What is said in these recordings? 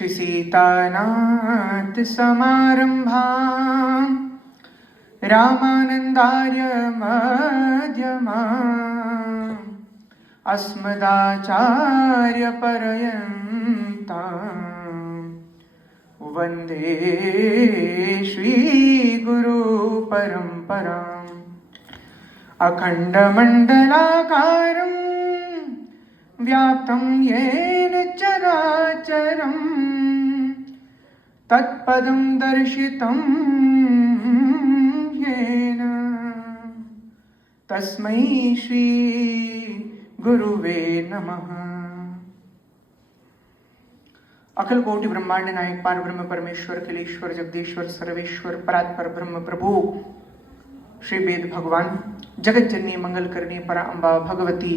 श्रीसीतानाथ समारंभां रामानन्दार्य मध्यमाम् अस्मदाचार्यपर्यन्तां वन्दे श्रीगुरुपरम्पराम् अखण्डमण्डलाकारं व्याप्तं येन चराचरं तत्पदं दर्शितं येन तस्मै श्री गुरुवे नमः। अखिल कोटि ब्रह्मांड नायक पार ब्रह्म परमेश्वर अखिलेश्वर जगदीश्वर सर्वेश्वर परात्पर ब्रह्म प्रभु श्री वेद भगवान जगत जननी मंगल करनी परा अम्बा भगवती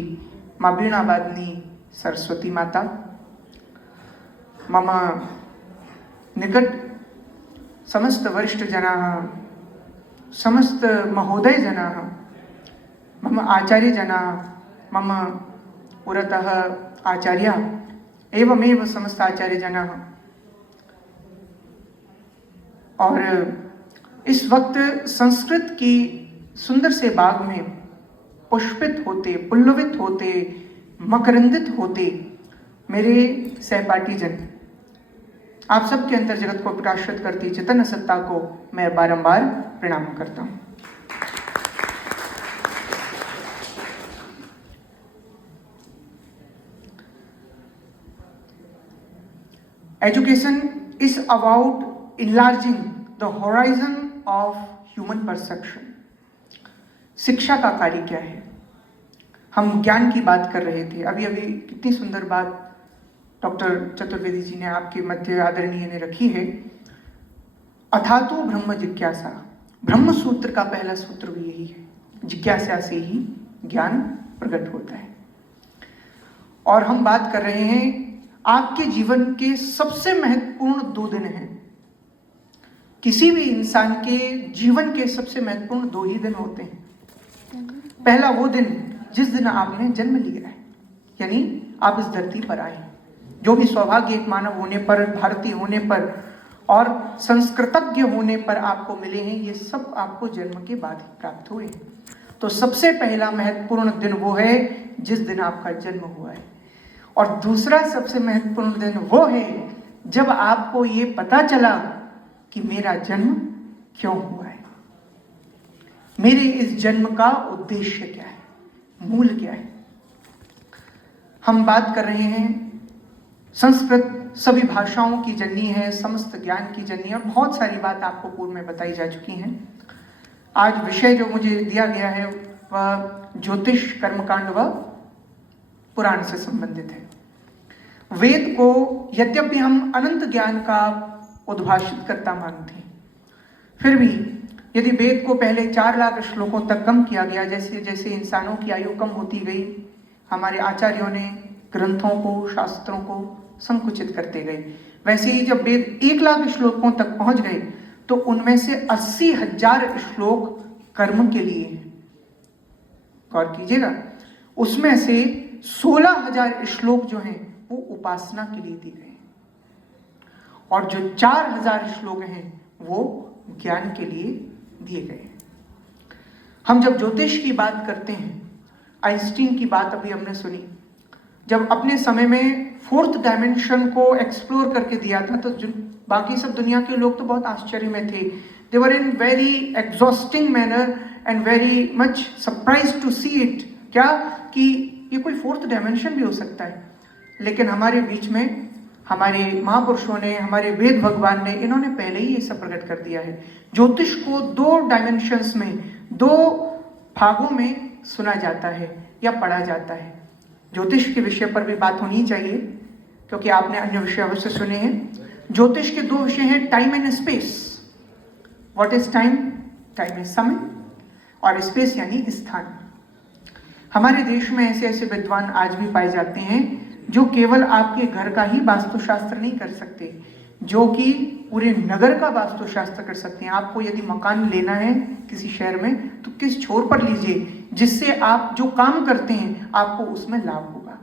माँ वीणावादिनी सरस्वती माता मम निकट समस्त वरिष्ठ जनाः समस्त महोदय जनाः मम आचार्य जनाः मम पुरतः आचार्य एवमेव समस्त आचार्य जनाः। और इस वक्त संस्कृत की सुंदर से बाग में पुष्पित होते पुल्लवित होते मकरंदित होते मेरे सहपाठी जन आप सबके अंतर जगत को प्रकाशित करती चैतन्य सत्ता को मैं बारंबार प्रणाम करता हूं। Education is about enlarging the horizon of human perception. शिक्षा का कार्य क्या है? हम ज्ञान की बात कर रहे थे। अभी अभी कितनी सुंदर बात डॉक्टर चतुर्वेदी जी ने आपके मध्य आदरणीय ने रखी है। अथातो ब्रह्म जिज्ञासा, ब्रह्म सूत्र का पहला सूत्र भी यही है, जिज्ञासा से ही ज्ञान प्रकट होता है। और हम बात कर रहे हैं आपके जीवन के सबसे महत्वपूर्ण 2 दिन हैं। किसी भी इंसान के जीवन के सबसे महत्वपूर्ण 2 ही दिन होते हैं। पहला वो दिन जिस दिन आपने जन्म लिया है, यानी आप इस धरती पर आए। जो भी सौभाग्य एक मानव होने पर, भारतीय होने पर और संस्कृतज्ञ होने पर आपको मिले हैं, ये सब आपको जन्म के बाद ही प्राप्त हुए। तो सबसे पहला महत्वपूर्ण दिन वो है जिस दिन आपका जन्म हुआ है। और दूसरा सबसे महत्वपूर्ण दिन वो है जब आपको ये पता चला कि मेरा जन्म क्यों हुआ है, मेरे इस जन्म का उद्देश्य क्या है, मूल क्या है। हम बात कर रहे हैं संस्कृत सभी भाषाओं की जननी है, समस्त ज्ञान की जननी है। बहुत सारी बात आपको पूर्व में बताई जा चुकी हैं। आज विषय जो मुझे दिया गया है वह ज्योतिष कर्मकांड व पुराण से संबंधित है। वेद को यद्यपि हम अनंत ज्ञान का उद्भाषित करता मानते हैं, फिर भी यदि वेद को पहले 4 लाख श्लोकों तक कम किया गया, जैसे जैसे इंसानों की आयु कम होती गई, हमारे आचार्यों ने ग्रंथों को, शास्त्रों को संकुचित करते गए, वैसे ही जब वेद 1 लाख श्लोकों तक पहुंच गए तो उनमें से 80,000 श्लोक कर्म के लिए हैं। गौर कीजिएगा, उसमें से 16,000 श्लोक जो हैं वो उपासना के लिए दिए गए और जो 4,000 श्लोक हैं वो ज्ञान के लिए दिए गए। हम जब ज्योतिष की बात करते हैं, आइंस्टीन की बात अभी हमने सुनी, जब अपने समय में 4th डायमेंशन को एक्सप्लोर करके दिया था तो बाकी सब दुनिया के लोग तो बहुत आश्चर्य में थे। They were in very exhausting manner and very much surprise to see it, क्या कि ये कोई 4th डायमेंशन भी हो सकता है। लेकिन हमारे बीच में हमारे महापुरुषों ने, हमारे वेद भगवान ने, इन्होंने पहले ही ये सब प्रकट कर दिया है। ज्योतिष को 2 डायमेंशंस में, 2 भागों में सुना जाता है या पढ़ा जाता है। ज्योतिष के विषय पर भी बात होनी चाहिए क्योंकि आपने अन्य विषय अवश्य सुने हैं। ज्योतिष के 2 विषय हैं, time and space. What is time? Time is समय और स्पेस यानी स्थान। हमारे देश में ऐसे ऐसे विद्वान आज भी पाए जाते हैं जो केवल आपके घर का ही वास्तुशास्त्र नहीं कर सकते, जो कि पूरे नगर का वास्तुशास्त्र कर सकते हैं। आपको यदि मकान लेना है किसी शहर में तो किस छोर पर लीजिए जिससे आप जो काम करते हैं आपको उसमें लाभ होगा।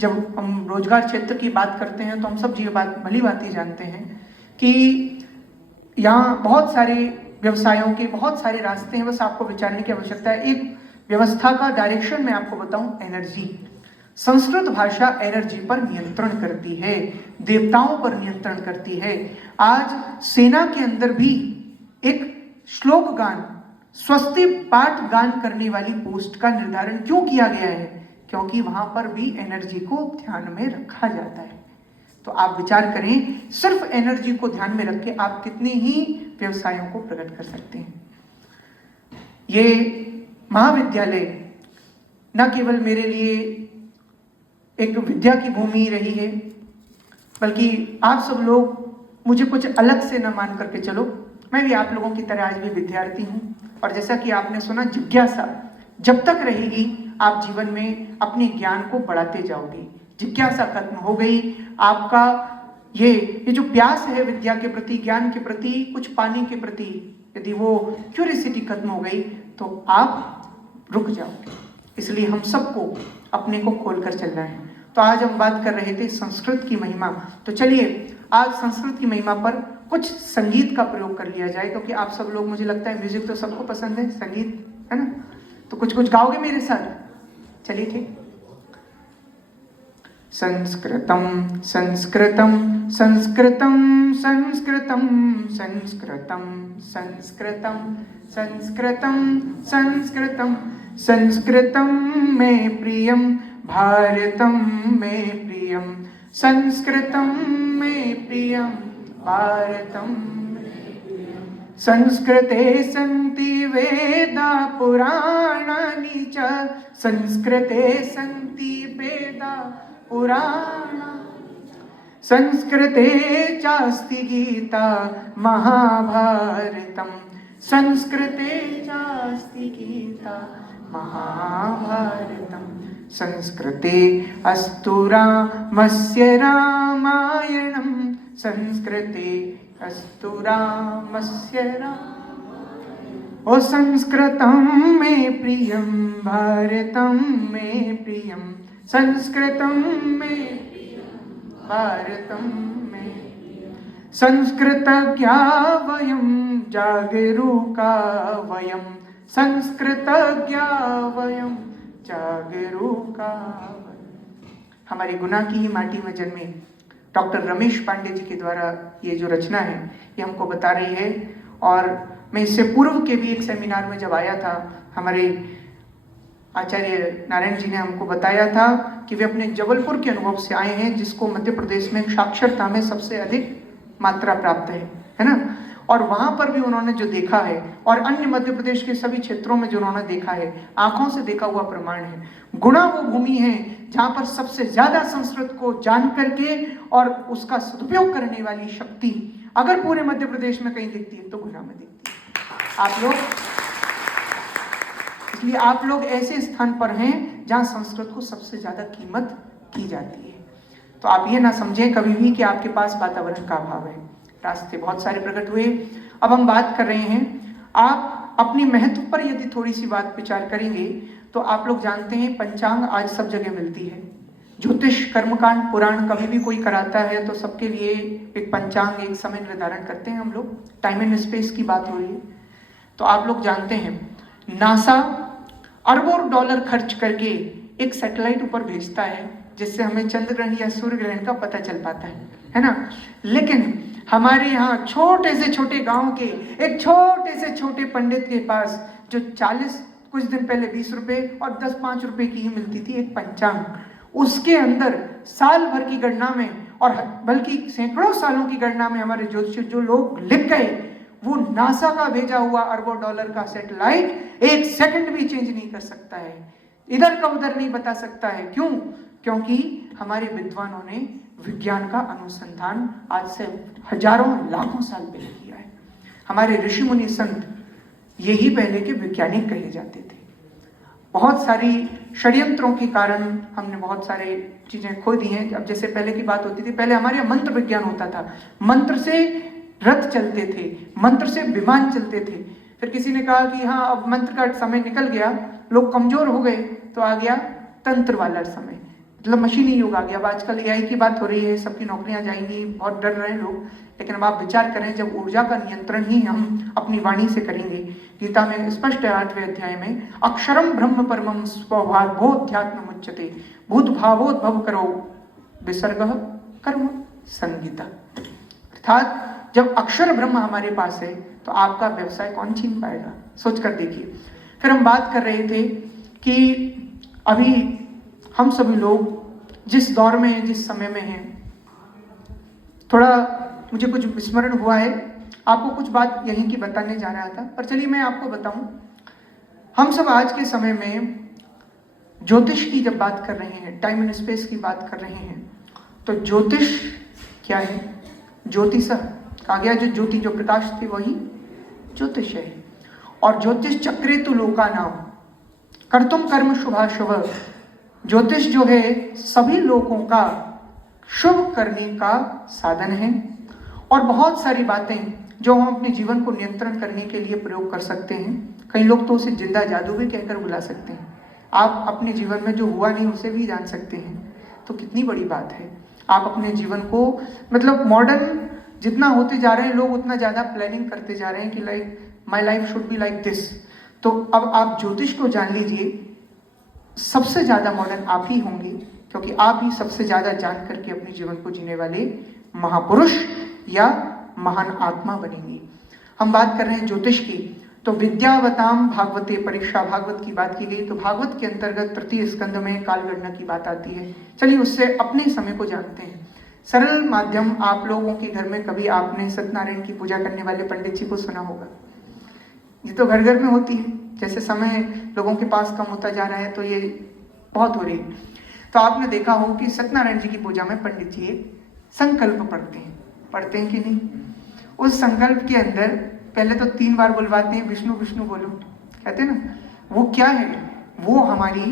जब हम रोजगार क्षेत्र की बात करते हैं तो हम सब ये बात भली बात ही जानते हैं कि यहाँ बहुत सारे व्यवसायों के बहुत सारे रास्ते हैं, बस आपको विचारने की आवश्यकता है। एक व्यवस्था का डायरेक्शन मैं आपको बताऊं, एनर्जी। संस्कृत भाषा एनर्जी पर नियंत्रण करती है, देवताओं पर नियंत्रण करती है। आज सेना के अंदर भी एक श्लोक गान, स्वस्ति पाठ गान करने वाली पोस्ट का निर्धारण क्यों किया गया है? क्योंकि वहां पर भी एनर्जी को ध्यान में रखा जाता है। तो आप विचार करें, सिर्फ एनर्जी को ध्यान में रख के आप कितने ही व्यवसायों को प्रकट कर सकते हैं। ये महाविद्यालय न केवल मेरे लिए एक विद्या की भूमि रही है, बल्कि आप सब लोग मुझे कुछ अलग से न मान करके चलो, मैं भी आप लोगों की तरह आज भी विद्यार्थी हूं। और जैसा कि आपने सुना, जिज्ञासा जब तक रहेगी आप जीवन में अपने ज्ञान को बढ़ाते जाओगे। जिज्ञासा खत्म हो गई, आपका ये जो प्यास है विद्या के प्रति, ज्ञान के प्रति, कुछ पाने के प्रति, यदि वो क्यूरियोसिटी खत्म हो गई तो आप रुक जाओगे। इसलिए हम सबको अपने को खोलकर चलना है। तो आज हम बात कर रहे थे संस्कृत की महिमा। तो चलिए आज संस्कृत की महिमा पर कुछ संगीत का प्रयोग कर लिया जाए, क्योंकि आप सब लोग, मुझे लगता है म्यूजिक तो सबको पसंद है, संगीत है ना, तो कुछ गाओगे मेरे साथ? चलिए ठीक। संस्कृतं संस्कृतं संस्कृतं संस्कृतं संस्कृतं संस्कृतं संस्कृतं संस्कृतं संस्कृतं मे प्रियं भारतं मे प्रियं संस्कृतं मे प्रियं भारतं संस्कृते सन्ति वेदा पुराणानि च संस्कृते सन्ति वेदा पुराणानि संस्कृते चास्ति गीता महाभारतं संस्कृते चास्ति गीता महाभारतं संस्कृते अस्तु रामस्य रामायणं संस्कृते अस्तु रामस्य रामायणम् ओ संस्कृतं मे प्रियं भारतं मे प्रियं संस्कृतं मे भारतं मे संस्कृतज्ञा वयं जागरूका वयं संस्कृतज्ञा वयं जागरूका। हमारी गुना की ही माटी में जन्मे डॉक्टर रमेश पांडे जी के द्वारा ये जो रचना है ये हमको बता रही है। और मैं इससे पूर्व के भी एक सेमिनार में जब आया था, हमारे आचार्य नारायण जी ने हमको बताया था कि वे अपने जबलपुर के अनुभव से आए हैं, जिसको मध्य प्रदेश में साक्षरता में सबसे अधिक मात्रा प्राप्त है ना। और वहां पर भी उन्होंने जो देखा है और अन्य मध्य प्रदेश के सभी क्षेत्रों में जो उन्होंने देखा है, आंखों से देखा हुआ प्रमाण है। गुणा वो भूमि है जहां पर सबसे ज्यादा संस्कृत को जान करके और उसका सदुपयोग करने वाली शक्ति अगर पूरे मध्य प्रदेश में कहीं दिखती है तो गुणा में दिखती है। आप लोग, इसलिए आप लोग ऐसे स्थान पर हैं जहां संस्कृत को सबसे ज्यादा कीमत की जाती है। तो आप ये ना समझें कभी भी कि आपके पास वातावरण का अभाव है। रास्ते बहुत सारे प्रकट हुए। अब हम बात कर रहे हैं, आप अपनी महत्व पर यदि थोड़ी सी बात विचार करेंगे तो आप लोग जानते हैं पंचांग आज सब जगह मिलती है। ज्योतिष, कर्मकांड, पुराण कभी भी कोई कराता है तो सबके लिए एक पंचांग, एक समय निर्धारण करते हैं हम लोग। टाइम एंड स्पेस की बात हो रही है। तो आप लोग जानते हैं नासा अरबों डॉलर खर्च करके एक सैटेलाइट ऊपर भेजता है जिससे हमें चंद्र ग्रहण या सूर्य ग्रहण का पता चल पाता है ना। लेकिन हमारे यहाँ छोटे से छोटे गांव के एक छोटे से छोटे पंडित के पास जो 40 कुछ दिन पहले 20 रुपए और 10-5 रुपए की ही मिलती थी एक पंचांग, उसके अंदर साल भर की गणना में और बल्कि सैकड़ों सालों की गणना में हमारे ज्योतिषी जो लोग लिख गए, वो नासा का भेजा हुआ अरबों डॉलर का सैटेलाइट एक सेकंड भी चेंज नहीं कर सकता है, इधर का उधर नहीं बता सकता है। क्यों? क्योंकि हमारे विद्वानों ने विज्ञान का अनुसंधान आज से हजारों लाखों साल पहले किया है। हमारे ऋषि मुनि संत यही पहले के वैज्ञानिक कहे जाते थे। बहुत सारी षड्यंत्रों के कारण हमने बहुत सारे चीजें खो दी हैं। अब जैसे पहले की बात होती थी, पहले हमारे यहाँ मंत्र विज्ञान होता था, मंत्र से रथ चलते थे, मंत्र से विमान चलते थे। फिर किसी ने कहा कि हाँ अब मंत्र का समय निकल गया, लोग कमजोर हो गए, तो आ गया तंत्र वाला समय। मतलब मशीनी युग आ गया। अब आजकल एआई की बात हो रही है, सबकी नौकरियां जाएंगी, बहुत डर रहे हैं लोग। लेकिन अब आप विचार करें, जब ऊर्जा का नियंत्रण ही हम अपनी वाणी से करेंगे, गीता में स्पष्ट है 8वें अध्याय में, अक्षरम ब्रह्म परमम स्वभावोध्यात्म मुच्यते भूत भावोद्भव करो विसर्ग कर्म संगीता। अर्थात जब अक्षर ब्रह्म हमारे पास है तो आपका व्यवसाय कौन छीन पाएगा, सोच कर देखिए। फिर हम बात कर रहे थे कि अभी हम सभी लोग जिस दौर में हैं, जिस समय में हैं, थोड़ा मुझे कुछ विस्मरण हुआ है, आपको कुछ बात यहीं की बताने जा रहा था, पर चलिए मैं आपको बताऊं। हम सब आज के समय में ज्योतिष की जब बात कर रहे हैं, टाइम एंड स्पेस की बात कर रहे हैं, तो ज्योतिष क्या है? ज्योतिष कहा गया, जो ज्योति जो प्रकाश थे वही ज्योतिष है। और ज्योतिष चक्रे तो लोका नाम कर्तुम कर्म शुभाशुभ, ज्योतिष जो है सभी लोगों का शुभ करने का साधन है। और बहुत सारी बातें जो हम अपने जीवन को नियंत्रण करने के लिए प्रयोग कर सकते हैं। कई लोग तो उसे जिंदा जादू भी कहकर बुला सकते हैं। आप अपने जीवन में जो हुआ नहीं उसे भी जान सकते हैं, तो कितनी बड़ी बात है। आप अपने जीवन को, मतलब मॉडर्न जितना होते जा रहे हैं लोग, उतना ज़्यादा प्लानिंग करते जा रहे हैं कि like my life should be like this. तो अब आप ज्योतिष को जान लीजिए, सबसे ज़्यादा मॉडर्न आप ही होंगे, क्योंकि आप ही सबसे ज़्यादा जान करके अपने जीवन को जीने वाले महापुरुष या महान आत्मा बनेंगे। हम बात कर रहे हैं ज्योतिष की, तो विद्यावताम भागवते परीक्षा, भागवत की बात की गई, तो भागवत के अंतर्गत तृतीय स्कंद में कालगणना की बात आती है। चलिए उससे अपने समय को जानते हैं। सरल माध्यम, आप लोगों के घर में कभी आपने सत्यनारायण की पूजा करने वाले पंडित जी को सुना होगा। ये तो घर घर में होती है, जैसे समय लोगों के पास कम होता जा रहा है तो ये बहुत हो रही है। तो आपने देखा हो कि सत्यनारायण जी की पूजा में पंडित जी एक संकल्प पढ़ते हैं कि नहीं? उस संकल्प के अंदर पहले तो 3 बार बुलवाते हैं, विष्णु विष्णु बोलो, कहते हैं ना। वो क्या है? वो हमारी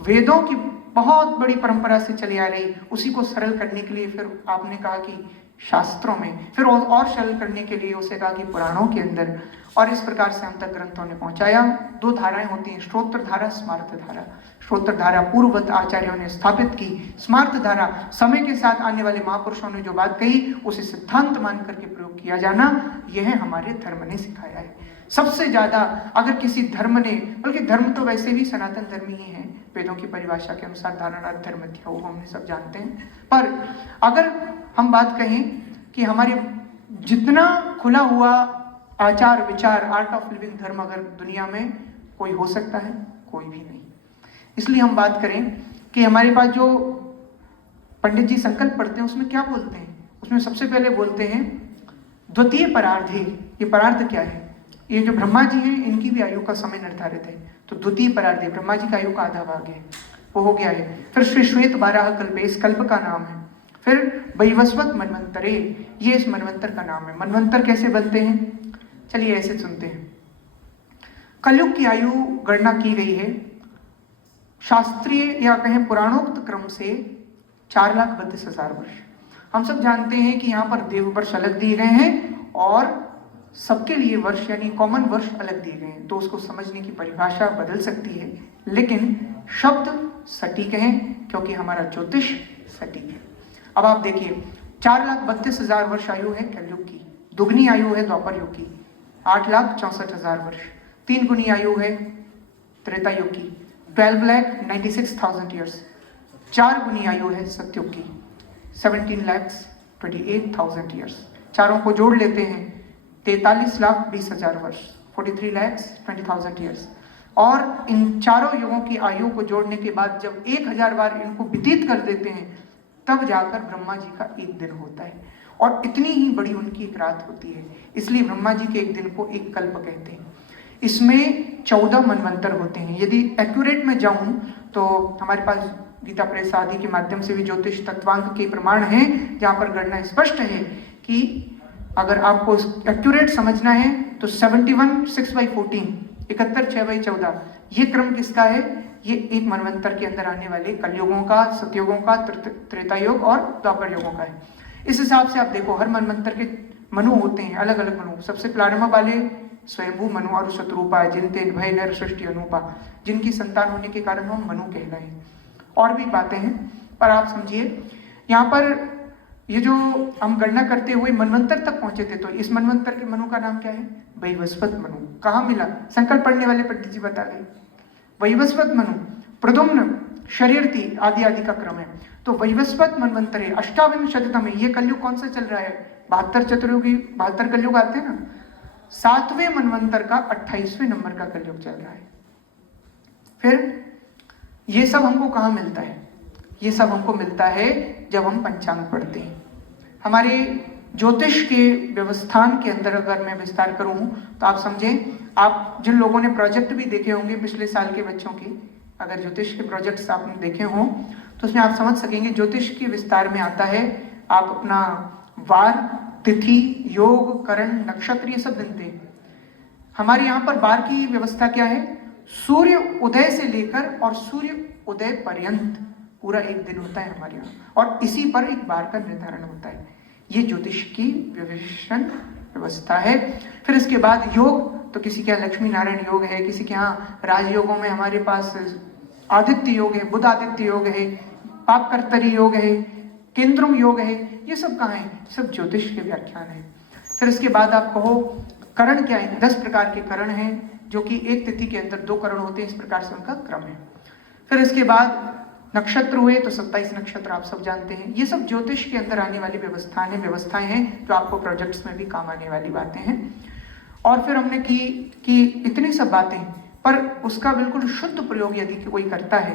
वेदों की बहुत बड़ी परंपरा से चली आ रही, उसी को सरल करने के लिए फिर आपने कहा कि शास्त्रों में, फिर और सरल करने के लिए उसे कहा कि पुराणों के अंदर, और इस प्रकार से हम तक ग्रंथों ने पहुंचाया। 2 धाराएं होती हैं, श्रोत्र धारा, स्मार्त धारा। श्रोत्र धारा पूर्ववत आचार्यों ने स्थापित की, स्मार्त धारा समय के साथ आने वाले महापुरुषों ने जो बात कही उसे सिद्धांत मान करके प्रयोग किया जाना, यह हमारे धर्म ने सिखाया है। सबसे ज्यादा अगर किसी धर्म ने, बल्कि धर्म तो वैसे भी सनातन धर्म ही है, वेदों की परिभाषा के अनुसार धारणार्थ धर्म क्या हो हमने सब जानते हैं, पर अगर हम बात कहें कि हमारे जितना खुला हुआ आचार विचार, आर्ट ऑफ लिविंग धर्म अगर दुनिया में कोई हो सकता है, कोई भी नहीं। इसलिए हम बात करें कि हमारे पास जो पंडित जी संकल्प पढ़ते हैं उसमें क्या बोलते हैं? उसमें सबसे पहले बोलते हैं द्वितीय परार्धे। ये परार्ध क्या है? ये जो ब्रह्मा जी हैं इनकी भी आयु का समय निर्धारित है, तो द्वितीय परार्धे ब्रह्मा जी का आयु का आधा भाग है, वो हो गया है। फिर श्री श्वेत 12 कल्प, इस कल्प का नाम है। फिर वैवस्वत मनवंतरे, ये इस मनवंतर का नाम है। मनवंतर कैसे बनते हैं? चलिए ऐसे सुनते हैं। कलयुग की आयु गणना की गई है शास्त्रीय या कहें पुराणोक्त क्रम से 4,32,000 वर्ष। हम सब जानते हैं कि यहाँ पर देव वर्ष अलग दिए गए हैं और सबके लिए वर्ष यानी कॉमन वर्ष अलग दिए गए हैं, तो उसको समझने की परिभाषा बदल सकती है, लेकिन शब्द सटीक हैं क्योंकि हमारा ज्योतिष सटीक है। अब आप देखिए 4,32,000 वर्ष आयु है कलयुग की, दुगनी आयु है द्वापर युग की 8,64,000 वर्ष, 3 गुनी आयु है त्रेता युग की 12,96,000 ईयर्स, 4 गुनी आयु है सतयुग की 17,28,000 ईयर्स। चारों को जोड़ लेते हैं 43,20,000 वर्ष, 43,20,000 ईयर्स। और इन चारों युगों की आयु को जोड़ने के बाद जब 1,000 बार इनको व्यतीत कर देते हैं तब जाकर ब्रह्मा जी का एक दिन होता है, और इतनी ही बड़ी उनकी एक रात होती है, इसलिए ब्रह्मा जी के एक दिन को एक कल्प कहते हैं। इसमें 14 मनवंतर होते हैं। यदि एक्यूरेट में जाऊं तो हमारे पास गीता प्रेस आदि के माध्यम से भी ज्योतिष तत्वांक के प्रमाण हैं, जहां पर गणना स्पष्ट है कि अगर आपको एक्यूरेट समझना है तो 71 6/14, 71 6/14, ये क्रम किसका है? ये एक मनवंतर के अंदर आने वाले कलयुगों का, सतयुगों का, त्रेता युग और द्वापर युगों का है। इस हिसाब से आप देखो हर मनवंतर के मनु होते हैं, अलग अलग मनु। सबसे प्रारंभ वाले स्वयंभू मनु और शत्रुपा, जिनते भय नर सृष्टि अनुपा, जिनकी संतान होने के कारण हम मनु कहलाए। और भी बातें हैं, पर आप समझिए यहाँ पर ये जो हम गणना करते हुए मनवंतर तक पहुंचे थे, तो इस मनवंतर के मनु का नाम क्या है? वैवस्वत मनु। कहाँ मिला? संकल्प पढ़ने वाले पंडित जी बता गए। वैवस्वत मनु, प्रद्युम्न, शरीरती आदि आदि का क्रम है। तो वैवस्वत मनवंतरे अष्टाविंशतितम है। ये कलयुग कौन सा चल रहा है? 72 चतुर्युगी, 72 कलयुग आते हैं ना। 7वें मनवंतर का 28वें नंबर का कलयुग चल रहा है। फिर ये सब हमको कहाँ मिलता है? ये सब हमको मिलता है जब हम पंचांग पढ़ते हैं। हमारे ज्योतिष के व्यवस्थान के अंदर अगर मैं विस्तार करूं तो आप समझें, आप जिन लोगों ने प्रोजेक्ट भी देखे होंगे पिछले साल के बच्चों के, अगर ज्योतिष के प्रोजेक्ट्स आपने देखे हों तो उसमें आप समझ सकेंगे ज्योतिष के विस्तार में आता है आप अपना वार, तिथि, योग, करण, नक्षत्र ये सब गिनते हैं। हमारे यहाँ पर वार की व्यवस्था क्या है? सूर्य उदय से लेकर और सूर्य उदय पर्यंत पूरा एक दिन होता है हमारे यहाँ, और इसी पर एक वार का निर्धारण होता है। ये ज्योतिष की विवेचन व्यवस्था है। फिर इसके बाद योग, तो किसी के यहाँ लक्ष्मी नारायण योग है, किसी के यहाँ राजयोगों में हमारे पास आदित्य योग है, बुध आदित्य योग है, पापकर्तरी योग है, केंद्रम योग है। ये सब कहाँ है? सब ज्योतिष के व्याख्यान है। फिर इसके बाद आप कहो करण क्या है? 10 प्रकार के करण हैं, जो कि एक तिथि के अंदर 2 करण होते हैं, इस प्रकार से उनका क्रम है। फिर इसके बाद नक्षत्र हुए तो 27 नक्षत्र आप सब जानते हैं। ये सब ज्योतिष के अंदर आने वाली व्यवस्थाएं हैं जो आपको प्रोजेक्ट्स में भी काम आने वाली बातें हैं। और फिर हमने की कि इतनी सब बातें, पर उसका बिल्कुल शुद्ध प्रयोग यदि कोई करता है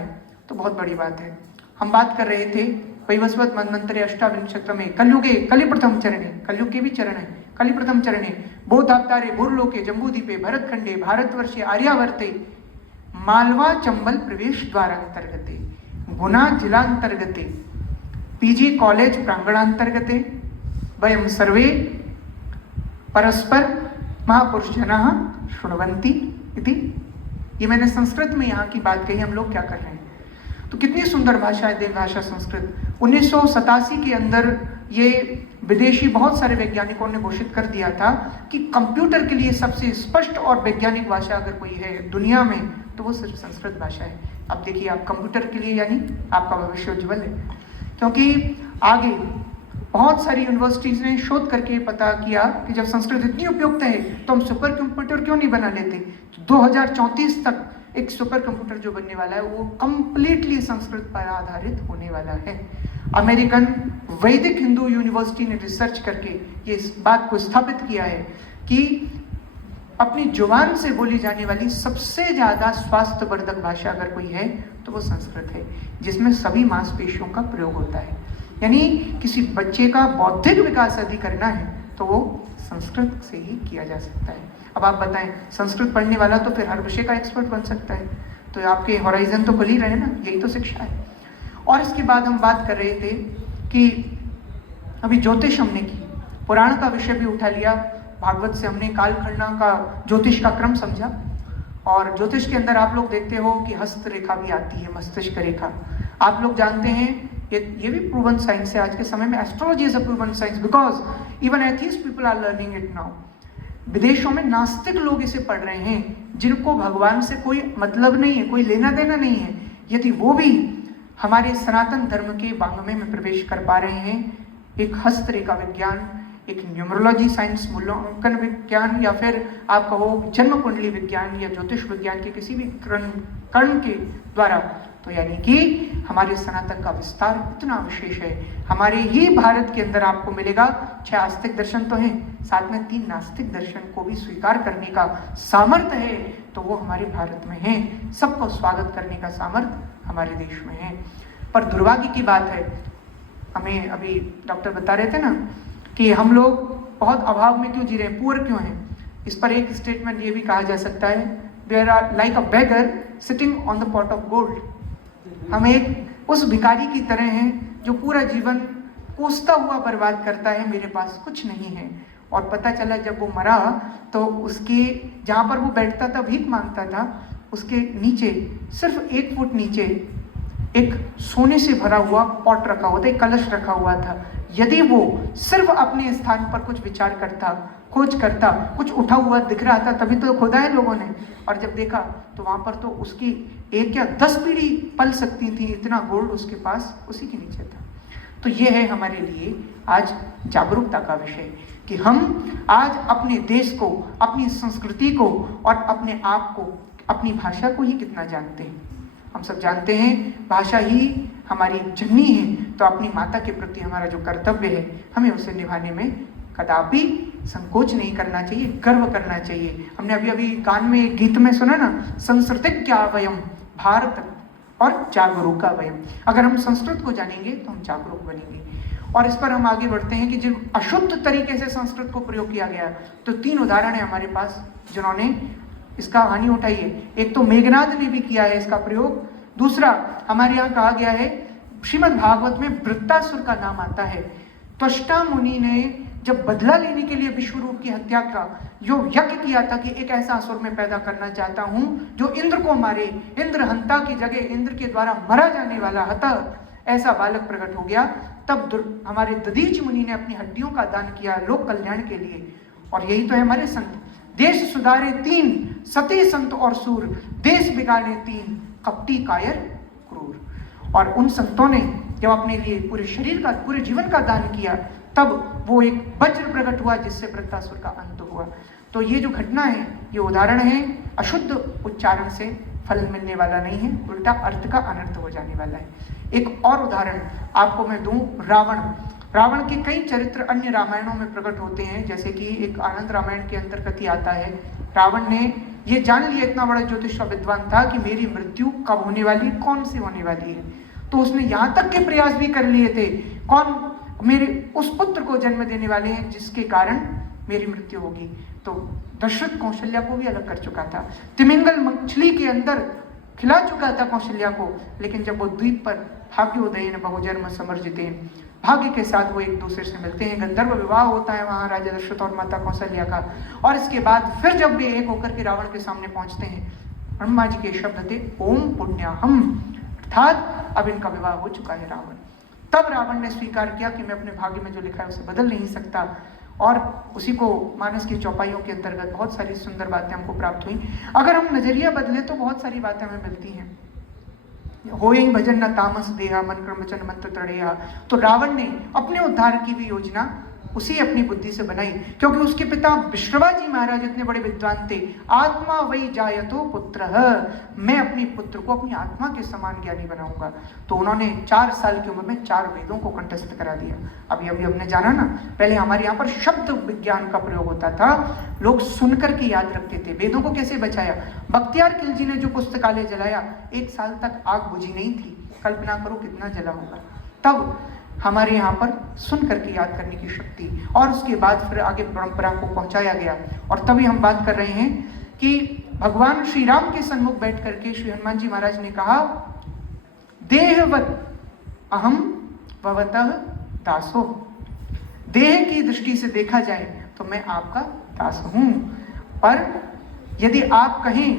तो बहुत बड़ी बात है। हम बात कर रहे थे वैवस्वत मनवंतरे अष्टाविंशतमे कलयुगे कलिप्रथम चरणे, कलयुग के भी चरण है, कलिप्रथम चरणे बोधावतारे भूर्लोके जम्बूद्वीपे भरतखंडे भारतवर्षे आर्यावर्ते मालवा चंबल प्रवेश द्वारांतर्गते गुना जिलांतर्गते पीजी कॉलेज प्रांगणांतर्गते वयम सर्वे परस्पर महापुरुष जना शृण्वन्ति इति। ये मैंने संस्कृत में यहाँ की बात कही, हम लोग क्या कर रहे हैं। तो कितनी सुंदर भाषा है देवभाषा संस्कृत। 1987 के अंदर ये विदेशी बहुत सारे वैज्ञानिकों ने घोषित कर दिया था कि कंप्यूटर के लिए सबसे स्पष्ट और वैज्ञानिक भाषा अगर कोई है दुनिया में तो वो सिर्फ संस्कृत भाषा है। अब देखिए आप कंप्यूटर के लिए यानी आपका भविष्य उज्ज्वल है, क्योंकि आगे बहुत सारी यूनिवर्सिटीज ने शोध करके पता किया कि जब संस्कृत इतनी उपयुक्त है तो हम सुपर कंप्यूटर क्यों नहीं बना लेते। 2034 तक एक सुपर कंप्यूटर जो बनने वाला है वो कंप्लीटली संस्कृत पर आधारित होने वाला है। अमेरिकन वैदिक हिंदू यूनिवर्सिटी ने रिसर्च करके ये इस बात को स्थापित किया है कि अपनी जुबान से बोली जाने वाली सबसे ज़्यादा स्वास्थ्यवर्धक भाषा अगर कोई है तो वो संस्कृत है, जिसमें सभी मांसपेशियों का प्रयोग होता है। यानी किसी बच्चे का बौद्धिक विकास यदि करना है तो वो संस्कृत से ही किया जा सकता है। अब आप बताएं, संस्कृत पढ़ने वाला तो फिर हर विषय का एक्सपर्ट बन सकता है, तो आपके होराइजन तो खुल ही रहे ना, यही तो शिक्षा है। और इसके बाद हम बात कर रहे थे कि अभी ज्योतिष हमने की, पुराण का विषय भी उठा लिया, भागवत से हमने कालखंडा का ज्योतिष का क्रम समझा। और ज्योतिष के अंदर आप लोग देखते हो कि हस्त रेखा भी आती है, मस्तिष्क रेखा। आप लोग जानते हैं ये भी प्रूवन साइंस है आज के समय में। Astrology is a proven science because even atheist people are learning it now. विदेशों में नास्तिक लोग इसे पढ़ रहे हैं, जिनको भगवान से कोई मतलब नहीं है, कोई लेना देना नहीं है, यदि वो भी हमारे सनातन धर्म के वाङ्मय में प्रवेश कर पा रहे हैं। एक हस्तरेखा विज्ञान, एक न्यूमरोलॉजी साइंस, मूल्यांकन विज्ञान, या फिर आप कहो जन्म कुंडली विज्ञान या ज्योतिष विज्ञान के किसी भी कर्ण के द्वारा, तो यानी कि हमारे सनातन का विस्तार इतना विशेष है। हमारे ही भारत के अंदर आपको मिलेगा 6 आस्तिक दर्शन तो हैं, साथ में 3 नास्तिक दर्शन को भी स्वीकार करने का सामर्थ्य है, तो वो हमारे भारत में है। सबको स्वागत करने का सामर्थ्य हमारे देश में है। पर दुर्भाग्य की बात है, हमें अभी डॉक्टर बता रहे थे ना कि हम लोग बहुत अभाव में क्यों जी रहे हैं, पुअर क्यों हैं। इस पर एक स्टेटमेंट ये भी कहा जा सकता है, we are like a beggar sitting on the pot of gold. हम एक उस भिखारी की तरह हैं जो पूरा जीवन कोसता हुआ बर्बाद करता है, मेरे पास कुछ नहीं है। और पता चला जब वो मरा तो उसके जहाँ पर वो बैठता था भीख मांगता था, उसके नीचे सिर्फ 1 फुट नीचे एक सोने से भरा हुआ पॉट रखा हुआ था, एक कलश रखा हुआ था। यदि वो सिर्फ अपने स्थान पर कुछ विचार करता, खोज करता, कुछ उठा हुआ दिख रहा था, तभी तो खोदा है लोगों ने। और जब देखा तो वहाँ पर तो उसकी 1 या 10 पीढ़ी पल सकती थी, इतना गोल्ड उसके पास उसी के नीचे था। तो ये है हमारे लिए आज जागरूकता का विषय कि हम आज अपने देश को, अपनी संस्कृति को और अपने आप को, अपनी भाषा को ही कितना जानते हैं। हम सब जानते हैं भाषा ही हमारी जननी है, तो अपनी माता के प्रति हमारा जो कर्तव्य है हमें उसे निभाने में कदापि संकोच नहीं करना चाहिए, गर्व करना चाहिए। हमने अभी अभी गान में एक गीत में सुना ना, संस्कृतिज्ञा वयम भारत और जागरूका वयम। अगर हम संस्कृत को जानेंगे तो हम जागरूक बनेंगे। और इस पर हम आगे बढ़ते हैं कि जब अशुद्ध तरीके से संस्कृत को प्रयोग किया गया, तो 3 उदाहरण है हमारे पास जिन्होंने इसका हानि उठाई है। एक तो मेघनाद ने भी किया है इसका प्रयोग, दूसरा हमारे यहाँ कहा गया है श्रीमद् भागवत में वृत्तासुर का नाम आता है। त्वष्टा मुनि ने जब बदला लेने के लिए विश्वरूप की हत्या का जो यज्ञ किया था कि एक ऐसा असुर मैं पैदा करना चाहता हूं जो इंद्र को मारे, इंद्र हंता की जगह इंद्र के द्वारा मरा जाने वाला हता, ऐसा बालक प्रकट हो गया। तब हमारे दधीच मुनि ने अपनी हड्डियों का दान किया लोक कल्याण के लिए। और यही तो है हमारे संत, देश सुधारे 3 सती संत और सूर, देश बिगाड़े 3 कपटी कायर क्रूर। और उन संतों ने जब अपने लिए पूरे शरीर का, पूरे जीवन का दान किया, तब वो एक वज्र प्रकट हुआ जिससे वृत्तासुर का अंत हुआ। तो ये जो घटना है, ये उदाहरण है, अशुद्ध उच्चारण से फल मिलने वाला नहीं है, उल्टा अर्थ का अनर्थ हो जाने वाला है। एक और उदाहरण आपको मैं दूं, रावण। रावण के कई चरित्र अन्य रामायणों में प्रकट होते हैं, जैसे कि एक आनंद रामायण के अंतर्गत ही आता है। रावण ने ये जान लिया, इतना बड़ा ज्योतिष विद्वान था, कि मेरी मृत्यु कब होने वाली, कौन सी होने वाली है। तो उसने यहाँ तक के प्रयास भी कर लिए थे, कौन मेरे उस पुत्र को जन्म देने वाले हैं जिसके कारण मेरी मृत्यु होगी। तो दशरथ कौशल्या को भी अलग कर चुका था, तिमिंगल मछली के अंदर खिला चुका था कौशल्या को, लेकिन जब वो द्वीप पर भाग्योदयेन बहुजन्म समर्जितेन, भाग्य के साथ वो एक दूसरे से मिलते हैं, गंधर्व विवाह होता है वहां राजा दशरथ और माता कौशल्या का। और इसके बाद फिर जब वे एक होकर के रावण के सामने पहुंचते हैं, ब्रह्मा जी के शब्द थे ओम पुण्याहम, अर्थात अब इनका विवाह हो चुका है रावण। तब रावण ने स्वीकार किया कि मैं अपने भाग्य में जो लिखा है उसे बदल नहीं सकता। और उसी को मानस की चौपाइयों के अंतर्गत बहुत सारी सुंदर बातें हमको प्राप्त हुई। अगर हम नजरिया बदले तो बहुत सारी बातें हमें मिलती हैं। होई भजन न तामस देहा, मन क्रम वचन मंत्र तड़ेहा। तो रावण ने अपने उद्धार की भी योजना उसी अपनी बुद्धि से बनाई, क्योंकि उसके पिता विश्रवाजी महाराज इतने बड़े विद्वान थे। आत्मा वही जायतो पुत्र, मैं अपने पुत्र को अपनी आत्मा के समान ज्ञानी बनाऊंगा। तो उन्होंने 4 साल की उम्र में 4 वेदों को कंठस्थ करा दिया। अभी हमने जाना ना, पहले हमारे यहाँ पर शब्द विज्ञान का प्रयोग होता था, लोग सुनकर के याद रखते थे। वेदों को कैसे बचाया, बख्तियार खिलजी ने जो पुस्तकालय जलाया, 1 साल तक आग बुझी नहीं थी, कल्पना करो कितना जला होगा। तब हमारे यहाँ पर सुन करके याद करने की शक्ति, और उसके बाद फिर आगे परंपरा को पहुंचाया गया। और तभी हम बात कर रहे हैं कि भगवान श्री राम के सन्मुख बैठ करके श्री हनुमान जी महाराज ने कहा, देहवत अहम भवतः दासो, देह की दृष्टि से देखा जाए तो मैं आपका दास हूं, पर यदि आप कहें,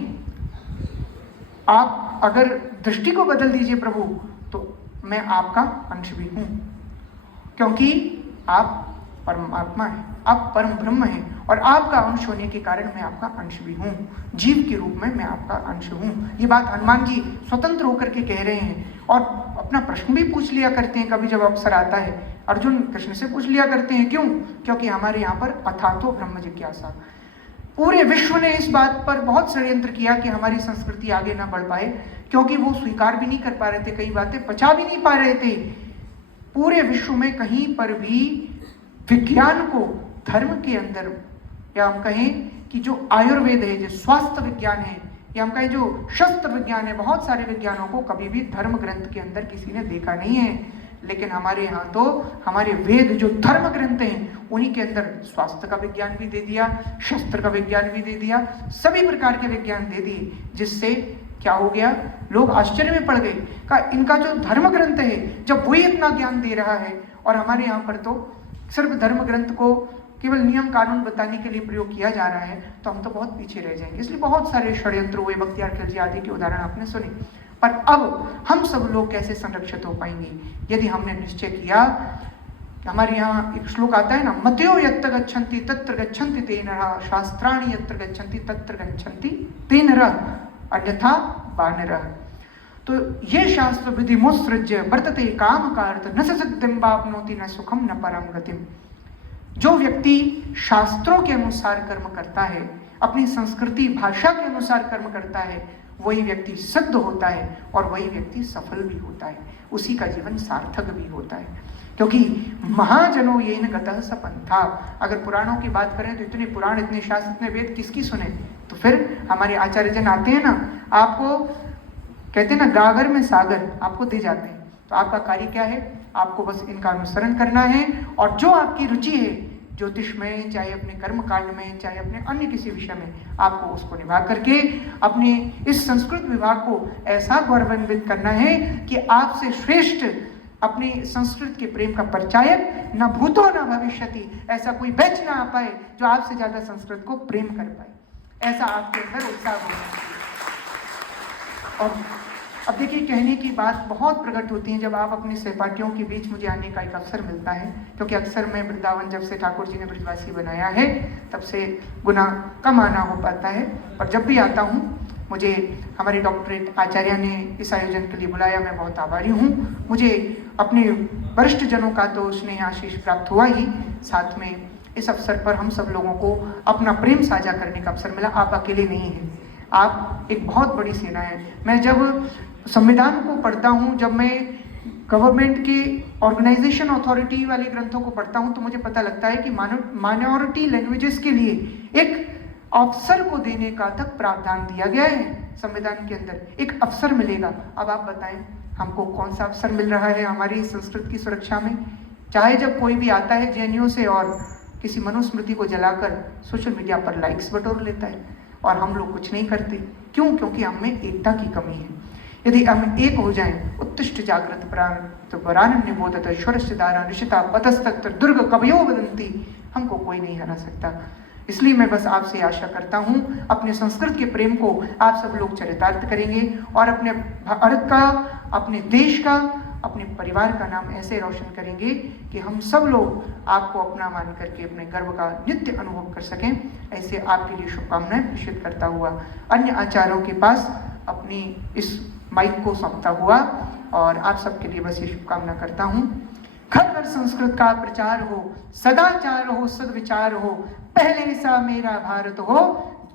आप अगर दृष्टि को बदल दीजिए प्रभु, तो मैं आपका अंश भी हूं, क्योंकि आप परमात्मा हैं, आप परम ब्रह्म हैं, और आपका अंश होने के कारण मैं आपका अंश भी हूं, जीव के रूप में मैं आपका अंश हूं। ये बात हनुमान जी स्वतंत्र होकर के कह रहे हैं। और अपना प्रश्न भी पूछ लिया करते हैं, कभी जब अवसर आता है अर्जुन कृष्ण से पूछ लिया करते हैं। क्यों? क्योंकि हमारे यहाँ पर अथातो ब्रह्म जिज्ञासा। पूरे विश्व ने इस बात पर बहुत षड्यंत्र किया कि हमारी संस्कृति आगे ना बढ़ पाए, क्योंकि वो स्वीकार भी नहीं कर पा रहे थे, कई बातें पचा भी नहीं पा रहे थे। पूरे विश्व में कहीं पर भी विज्ञान को धर्म के अंदर, या हम कहें कि जो आयुर्वेद है, जो स्वास्थ्य विज्ञान है, या हम कहें जो शस्त्र विज्ञान है, बहुत सारे विज्ञानों को कभी भी धर्म ग्रंथ के अंदर किसी ने देखा नहीं है। लेकिन हमारे यहाँ तो हमारे वेद जो धर्म ग्रंथ हैं, उन्हीं के अंदर स्वास्थ्य का विज्ञान भी दे दिया, शस्त्र का विज्ञान भी दे दिया, सभी प्रकार के विज्ञान दे दिए। जिससे क्या हो गया, लोग आश्चर्य में पड़ गए का इनका जो धर्म ग्रंथ है, जब वही इतना ज्ञान दे रहा है, और हमारे यहाँ पर तो सिर्फ धर्म ग्रंथ को केवल नियम कानून बताने के लिए प्रयोग किया जा रहा है, तो हम तो बहुत पीछे रह जाएंगे। इसलिए बहुत सारे षड्यंत्र हुए, बख्तियार खिलजी आदि के उदाहरण आपने सुने। पर अब हम सब लोग कैसे संरक्षित हो पाएंगे, यदि हमने निश्चय किया। हमारे यहाँ एक श्लोक आता है ना, मत्यो यत्र गच्छन्ति तत्र गच्छन्ति ते नरः, शास्त्राणि यत्र गच्छन्ति तत्र गच्छन्ति ते नरः। अन्यथा वानरः। तो ये शास्त्र विधि मुत्सृज्य वर्तते काम का अर्थ न सिद्धिं वाप्नोति न सुखम न परम गतिम। जो व्यक्ति शास्त्रों के अनुसार कर्म करता है, अपनी संस्कृति भाषा के अनुसार कर्म करता है, वही व्यक्ति सिद्ध होता है और वही व्यक्ति सफल भी होता है, उसी का जीवन सार्थक भी होता है। क्योंकि महाजनो येन गतः स पंथा। अगर पुराणों की बात करें तो इतने पुराण, इतने शास्त्र, इतने वेद किसकी सुने? तो फिर हमारे आचार्य जन आते हैं ना, आपको कहते हैं ना गागर में सागर, आपको दे जाते हैं। तो आपका कार्य क्या है? आपको बस इनका अनुसरण करना है और जो आपकी रुचि है ज्योतिष में, चाहे अपने कर्म कांड में, चाहे अपने अन्य किसी विषय में, आपको उसको निभा करके अपने इस संस्कृत विभाग को ऐसा गौरवान्वित करना है कि आपसे श्रेष्ठ अपने संस्कृत के प्रेम का परिचायक न भूतो न भविष्यति, ऐसा कोई बैच ना आ पाए जो आपसे ज्यादा संस्कृत को प्रेम कर पाए। ऐसा आपके अंदर उत्साह होना चाहिए। और अब देखिए, कहने की बात बहुत प्रकट होती है जब आप अपने सहपाठियों के बीच मुझे आने का एक अवसर मिलता है, क्योंकि अक्सर मैं वृंदावन जब से ठाकुर जी ने ब्रजवासी बनाया है तब से गुना कम आना हो पाता है, और जब भी आता हूँ मुझे हमारे डॉक्टरेट आचार्य ने इस आयोजन के लिए बुलाया, मैं बहुत आभारी हूँ। मुझे अपने वरिष्ठ जनों का तो स्नेह आशीष प्राप्त हुआ ही, साथ में इस अवसर पर हम सब लोगों को अपना प्रेम साझा करने का अवसर मिला। आप अकेले नहीं हैं, आप एक बहुत बड़ी सेना है। मैं जब संविधान को पढ़ता हूँ, जब मैं गवर्नमेंट के ऑर्गेनाइजेशन अथॉरिटी वाले ग्रंथों को पढ़ता हूँ, तो मुझे पता लगता है कि माइनॉरिटी लैंग्वेजेस के लिए एक अवसर को देने का तक प्रावधान दिया गया है संविधान के अंदर। एक अवसर मिलेगा। अब आप बताएं हमको कौन सा अवसर मिल रहा है हमारी संस्कृत की सुरक्षा में? चाहे जब कोई भी आता है जेएनयू से और किसी मनुस्मृति को जलाकर सोशल मीडिया पर लाइक्स बटोर लेता है, और हम लोग कुछ नहीं करते। क्यों? क्योंकि हम में एकता की कमी है। यदि हम एक हो जाएं, उत्तिष्ठ जागृत प्राण तो वरानन्य बोधत ईश्वरस्य दारा निशिता पतस्तत्र दुर्ग कवयो वदन्ति, हमको कोई नहीं हरा सकता। इसलिए मैं बस आपसे आशा करता हूँ अपने संस्कृत के प्रेम को आप सब लोग चरितार्थ करेंगे और अपने भारत का, अपने देश का, अपने परिवार का नाम ऐसे रोशन करेंगे कि हम सब लोग आपको अपना मान करके अपने गर्व का नित्य अनुभव कर सकें। ऐसे आपके लिए शुभकामनाएं प्रेषित करता हुआ अन्य आचार्यों के पास अपनी इस माइक को सौंपता हुआ और आप सबके लिए बस ये शुभकामना करता हूँ। घर घर संस्कृत का प्रचार हो, सदाचार हो, सदविचार हो, पहले सा मेरा भारत हो,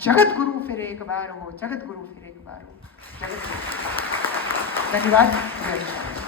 जगत गुरु फिर एक बार हो, जगत गुरु फिर एक बार हो, जगत गुरु। धन्यवाद।